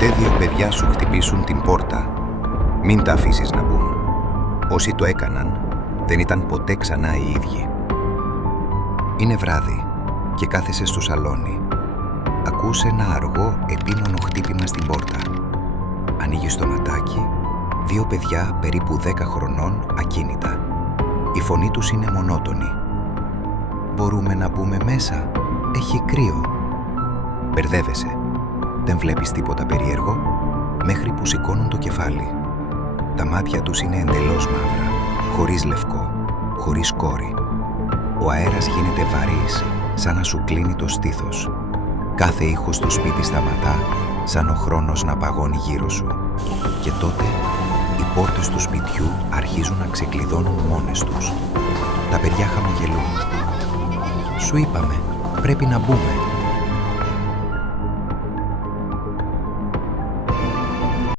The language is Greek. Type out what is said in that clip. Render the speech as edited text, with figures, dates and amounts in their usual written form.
Ποτέ δύο παιδιά σου χτυπήσουν την πόρτα, μην τα αφήσεις να μπουν. Όσοι το έκαναν, δεν ήταν ποτέ ξανά οι ίδιοι. Είναι βράδυ και κάθεσαι στο σαλόνι. Ακούς ένα αργό, επίμονο χτύπημα στην πόρτα. Ανοίγεις το ματάκι, δύο παιδιά περίπου 10 χρονών ακίνητα. Η φωνή τους είναι μονότονη. «Μπορούμε να μπούμε μέσα, έχει κρύο». Μπερδεύεσαι. Δεν βλέπεις τίποτα περίεργο, μέχρι που σηκώνουν το κεφάλι. Τα μάτια τους είναι εντελώς μαύρα, χωρίς λευκό, χωρίς κόρη. Ο αέρας γίνεται βαρύς, σαν να σου κλείνει το στήθος. Κάθε ήχος στο σπίτι σταματά, σαν ο χρόνος να παγώνει γύρω σου. Και τότε, οι πόρτες του σπιτιού αρχίζουν να ξεκλειδώνουν μόνες τους. Τα παιδιά χαμογελούν. «Σου είπαμε, πρέπει να μπούμε»,